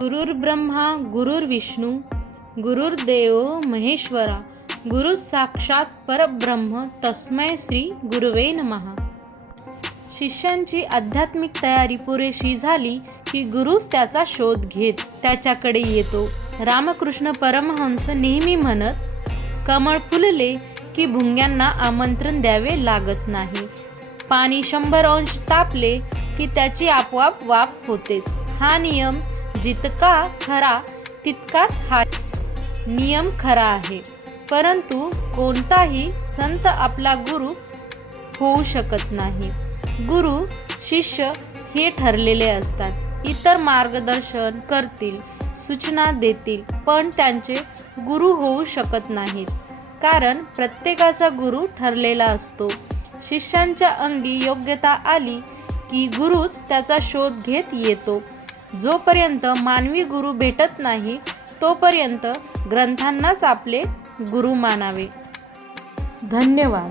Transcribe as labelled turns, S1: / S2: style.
S1: गुरुर्ब्रह्मा गुरुर्विष्णू गुरुर्देव महेश्वरा गुरु साक्षात परब्रह्म तस्मै श्री गुरुवे नमहा शिष्यांची आध्यात्मिक तयारी पुरेशी झाली की गुरुच त्याचा शोध घेत त्याच्याकडे येतो. रामकृष्ण परमहंस नेहमी म्हणत कमळ फुलले की भुंग्यांना आमंत्रण द्यावे लागत नाही. पाणी शंभर अंश तापले की त्याची आपोआप वाफ होतेच. हा नियम जितका खरा तितकाच हा नियम खरा आहे. परंतु कोणताही संत आपला गुरु होऊ शकत नाही. गुरु शिष्य हे ठरलेले असतात. इतर मार्गदर्शन करतील सूचना देतील पण त्यांचे गुरु होऊ शकत नाहीत. कारण प्रत्येकाचा गुरु ठरलेला असतो. शिष्यांच्या अंगी योग्यता आली की गुरुच त्याचा शोध घेत येतो. जोपर्यंत मानवी गुरु भेटत नाही तोपर्यंत ग्रंथांनाच आपले गुरु मानावे. धन्यवाद.